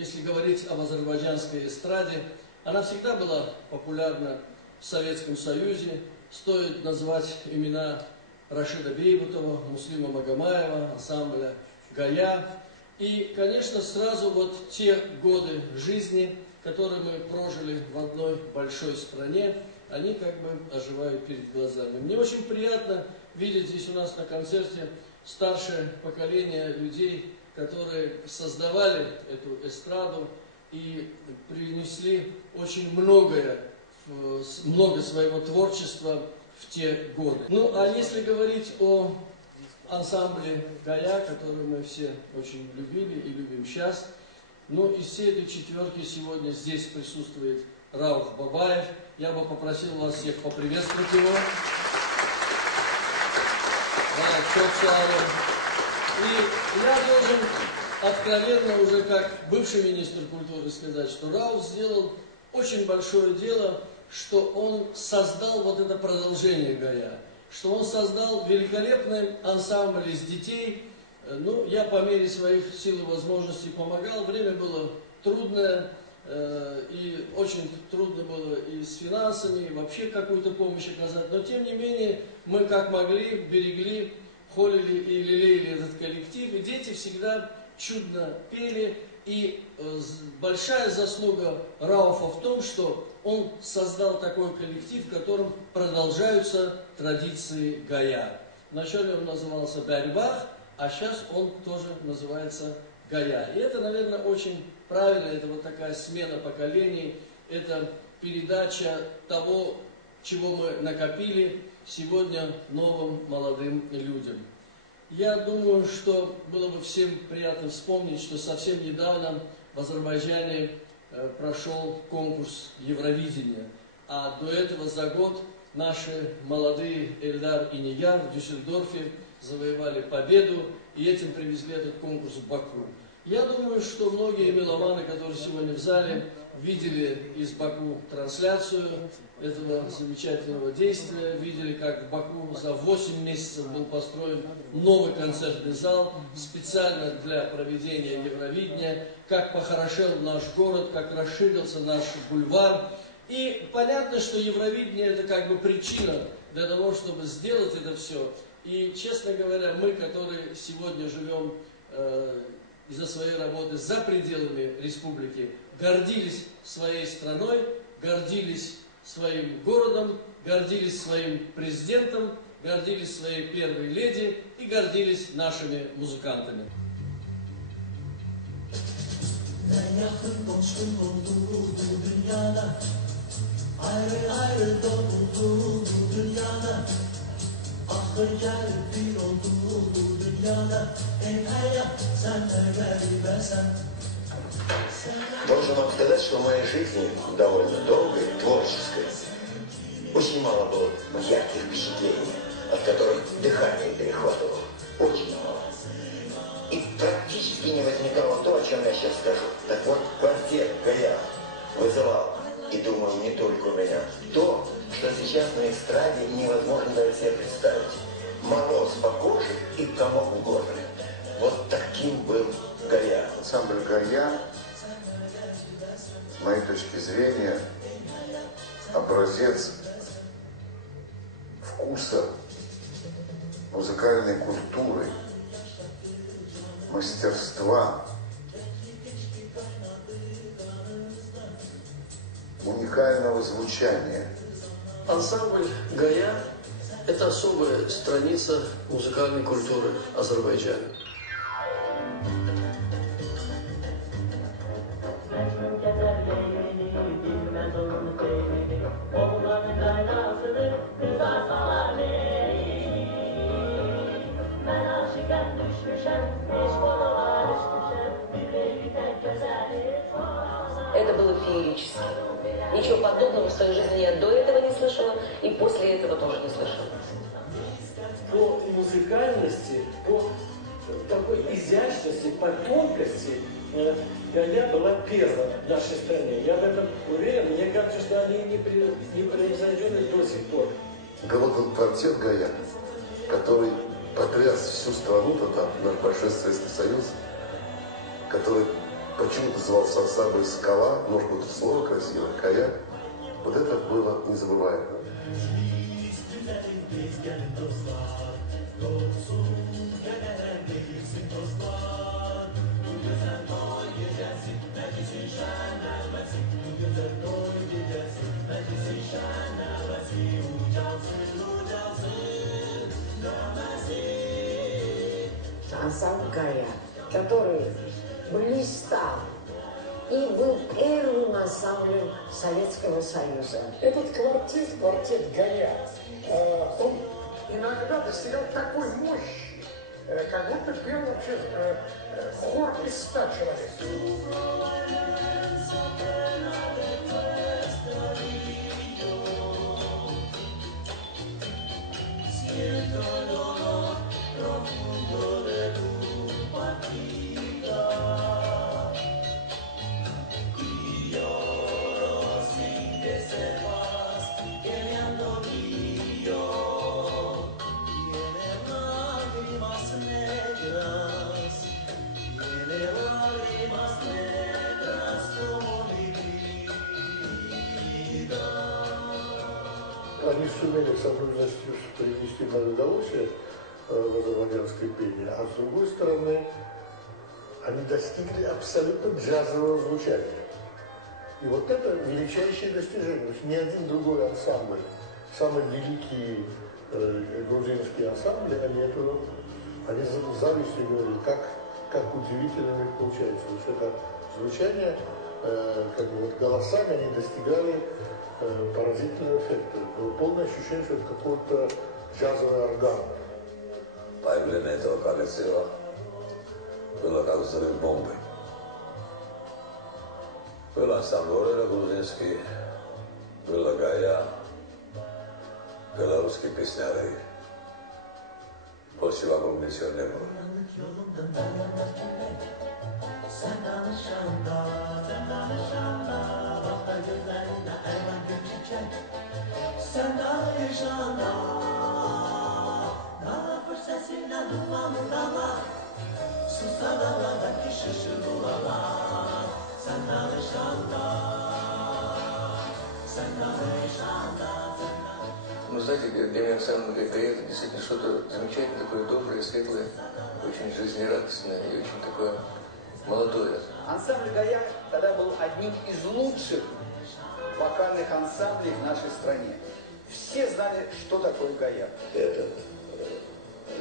Если говорить об азербайджанской эстраде, она всегда была популярна в Советском Союзе. Стоит назвать имена Рашида Бейбутова, Муслима Магомаева, ансамбля «Гая». И, конечно, сразу вот те годы жизни, которые мы прожили в одной большой стране, они как бы оживают перед глазами. Мне очень приятно видеть здесь у нас на концерте старшее поколение людей, которые создавали эту эстраду и принесли очень много своего творчества в те годы. Ну, а если говорить о ансамбле «Гая», который мы все очень любили и любим сейчас, ну, из всей этой четверки сегодня здесь присутствует Рауф Бабаев. Я бы попросил вас всех поприветствовать его. И я должен откровенно уже как бывший министр культуры сказать, что Рауф сделал очень большое дело, что он создал вот это продолжение «Гая», что он создал великолепный ансамбль из детей. Ну, я по мере своих сил и возможностей помогал. Время было трудное, и очень трудно было и с финансами, и вообще какую-то помощь оказать. Но, тем не менее, мы как могли берегли, холили и лелеяли этот коллектив. И дети всегда чудно пели. И большая заслуга Рауфа в том, что он создал такой коллектив, в котором продолжаются традиции «Гая». Вначале он назывался «Бәрбах», а сейчас он тоже называется «Гая». И это, наверное, очень правильно, это вот такая смена поколений, это передача того, чего мы накопили сегодня новым молодым людям. Я думаю, что было бы всем приятно вспомнить, что совсем недавно в Азербайджане прошел конкурс Евровидения, а до этого за год наши молодые Эльдар и Нигар в Дюссельдорфе завоевали победу и этим привезли этот конкурс в Баку. Я думаю, что многие меломаны, которые сегодня в зале, видели из Баку трансляцию этого замечательного действия, видели, как в Баку за 8 месяцев был построен новый концертный зал специально для проведения Евровидения, как похорошел наш город, как расширился наш бульвар. И понятно, что Евровидение это как бы причина для того, чтобы сделать это все. И, честно говоря, мы, которые сегодня живем из-за своей работы за пределами республики, гордились своей страной, гордились своим городом, гордились своим президентом, гордились своей первой леди и гордились нашими музыкантами. Должен вам сказать, что в моей жизни довольно долгой, творческой, очень мало было ярких впечатлений, от которых дыхание перехватывало. Очень мало. И практически не возникало то, о чем я сейчас скажу. Так вот, квартет «Гая» вызывал, и думаю, не только у меня, то, что сейчас на эстраде невозможно даже себе представить. Мороз по коже и комок в горле. Вот таким был «Гая». Ансамбль «Гая», с моей точки зрения, образец вкуса, музыкальной культуры, мастерства, уникального звучания. Ансамбль «Гая» – это особая страница музыкальной культуры Азербайджана. Это было феерически. Ничего подобного в своей жизни я до этого не слышала, и после этого тоже не слышала. По музыкальности, по такой изящности, по тонкости Гая была первая в нашей стране. Я в этом уверен. Мне кажется, что они не превзойдены до сих пор. Был квартет «Гая», который потряс всю страну, тогда наш Большой Советский Союз, который почему-то звался ансамбль «Скала», может быть, слово красивое, «Кая». Вот это было незабываемо. Ансамбль «Гая», который блистал и был первым ансамблем Советского Союза. Этот квартет «Гая», он иногда достигал такой мощи, как будто пел вообще хор из 100 человек. Они сумели с одной частью привнести многоголосие в азербайджанское пение, а с другой стороны, они достигли абсолютно джазового звучания. И вот это величайшее достижение. То есть ни один другой ансамбль, самые великие грузинские ансамбли, они с завистью говорили, как удивительно у них получается. То есть это звучание, как бы вот голосами они достигали поразительного эффекта. Было полное ощущение, что это какой-то джазовый орган. Появление этого коллектива было как взрыв бомбы. Был ансамбль Орела грузинский, была Гая, белорусские песняры. Больше вокруг ничего не было. Ну, знаете, для меня ансамбль «Гая» это действительно что-то замечательное, такое доброе, светлое, очень жизнерадостное и очень такое молодое. Ансамбль «Гая» тогда был одним из лучших вокальных ансамблей в нашей стране. Все знали, что такое «Гая». Это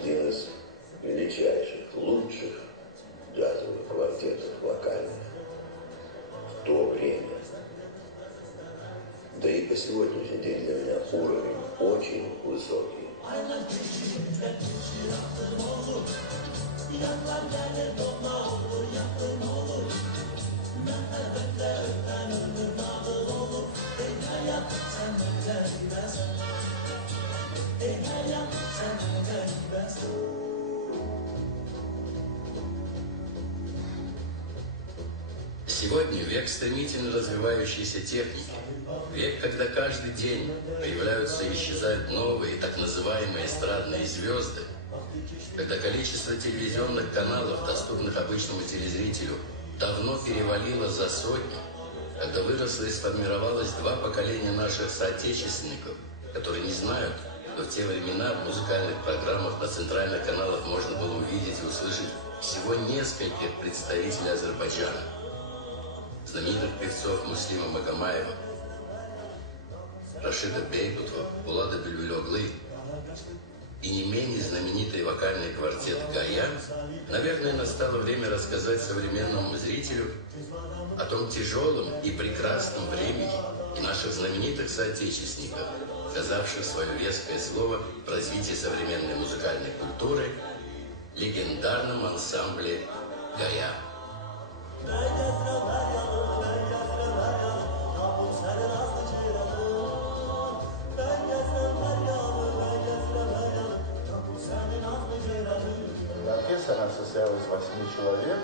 один из величайших, лучших джазовых квартетов вокальных в то время. Да и по сегодняшний день для меня уровень очень высокий. Сегодня век стремительно развивающейся техники. Век, когда каждый день появляются и исчезают новые, так называемые эстрадные звезды. Когда количество телевизионных каналов, доступных обычному телезрителю, давно перевалило за сотню. Когда выросло и сформировалось два поколения наших соотечественников, которые не знают, что в те времена в музыкальных программах на центральных каналах можно было увидеть и услышать всего нескольких представителей Азербайджана. Знаменитых певцов Муслима Магомаева, Рашида Бейбутова, Булата Бюльбюль-Оглы и не менее знаменитый вокальный квартет «Гая», наверное, настало время рассказать современному зрителю о том тяжелом и прекрасном времени и наших знаменитых соотечественников, сказавших свое веское слово в развитии современной музыкальной культуры, легендарном ансамбле «Гая». Оркестр состоял из 8 человек.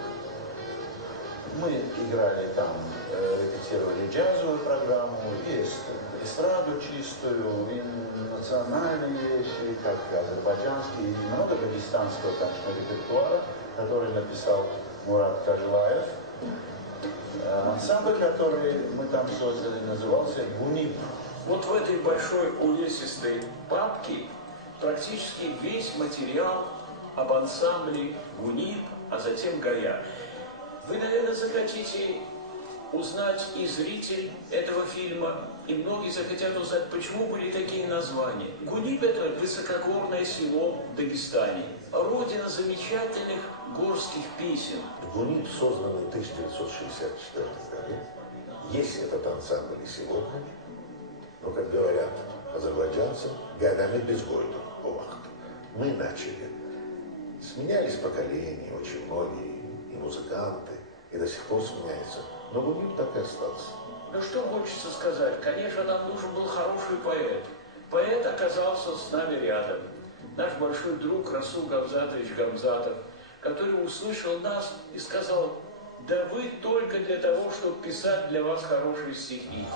Мы играли там, репетировали джазовую программу, и эстраду чистую, и национальные вещи, как азербайджанские, и много дагестанского, конечно, репертуара, который написал Мурат Кажлаев. Ансамбль, который мы там создали, назывался «Гунип». Вот в этой большой увесистой папке практически весь материал об ансамбле «Гунип», а затем «Гая». Вы, наверное, захотите узнать и зритель этого фильма, и многие захотят узнать, почему были такие названия. Гунип – это высокогорное село в Дагестане, родина замечательных горских песен. Гунип создан в 1964 году. Есть этот ансамбль и сегодня, но, как говорят азербайджанцы, годами без гойду. Мы начали. Сменялись поколения, очень многие, и музыканты, и до сих пор сменяются. Но Гунип так и остался. Ну что хочется сказать? Конечно, нам нужен был хороший поэт. Поэт оказался с нами рядом. Наш большой друг Расул Гамзатович Гамзатов, который услышал нас и сказал: да вы только для того, чтобы писать для вас хорошие стихи.